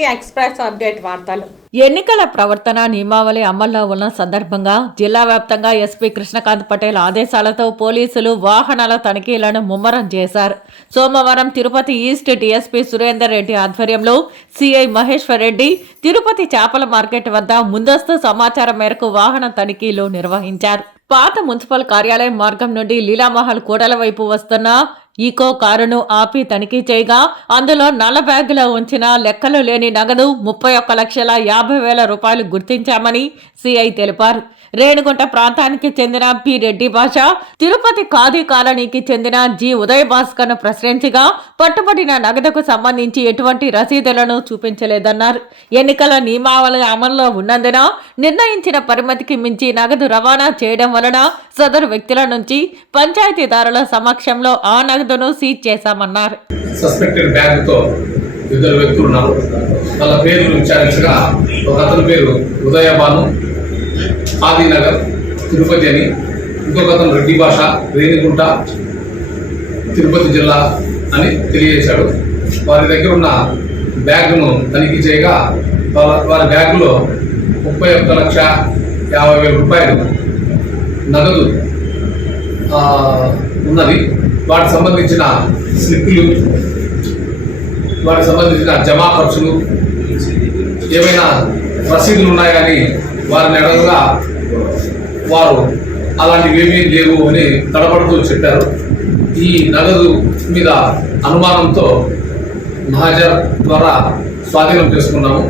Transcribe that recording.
కొన్ని express update వార్తలు. ఎన్నికల ప్రవర్తన నియమావళి అమల్లో ఉన్న సందర్భంగా జిల్లా వ్యాప్తంగా ఎస్పీ కృష్ణకాంత్ పటేల్ ఆదేశాలతో పోలీసులు వాహనాల తనిఖీలను ముమ్మరం చేశారు. సోమవారం తిరుపతి ఈస్ట్ డీఎస్పీ సురేందర్ రెడ్డి ఆధ్వర్యంలో సిఐ మహేశ్వర్ రెడ్డి తిరుపతి చేపల మార్కెట్ వద్ద ముందస్తు సమాచారం మేరకు వాహన తనిఖీలు నిర్వహించారు. పాత మున్సిపల్ కార్యాలయం మార్గం నుండి లీలామహల్ కూడల వైపు వస్తున్న ఈకో కారును ఆపి తనిఖీ చేయగా అందులో నల్ల బ్యాగులో ఉంచిన లెక్కలు లేని నగదు 31,50,000 రూపాయలు గుర్తించామని సిఐ తెలిపారు. రేణిగుంట ప్రాంతానికి చెందిన పి రెడ్డి భాష తిరుపతి ఖాదీ కాలనీకి చెందిన జి ఉదయ్ భాస్కర్ను ప్రశ్నించగా పట్టుబడిన నగదుకు సంబంధించి ఎటువంటి రసీదులను చూపించలేదన్నారు. ఎన్నికల నియమావళి అమల్లో ఉన్నందున నిర్ణయించిన పరిమితికి మించి నగదు రవాణా చేయడం వలన సదరు వ్యక్తుల నుంచి పంచాయతీదారుల సమక్షంలో ఆ నగదును సీజ్ చేశామన్నారు. సస్పెక్టెడ్ బ్యాగ్ తో ఇద్దరు వ్యక్తులు ఉన్నారు. వాళ్ళ పేర్లు విచారించగా ఒక అతని పేరు ఉదయభాను ఆదినగర్ తిరుపతి అని, ఇంకొక అతను రెడ్డి భాష రేణిగుంట తిరుపతి జిల్లా అని తెలియజేశాడు. వారి దగ్గర ఉన్న బ్యాగ్ను తనిఖీ చేయగా వారి బ్యాగులో 31,50,000 రూపాయలు నగదు ఉన్నది. వాటికి సంబంధించిన స్లిప్పులు, వాటికి సంబంధించిన జమా ఖర్చులు, ఏమైనా రసీదులు ఉన్నాయి కానీ వారిని అడగగా వారు అలాంటివి ఏమీ లేవు అని తడబడుతూ చెప్పారు. ఈ నగదు మీద అనుమానంతో మహాజర్ ద్వారా స్వాధీనం చేసుకున్నాము.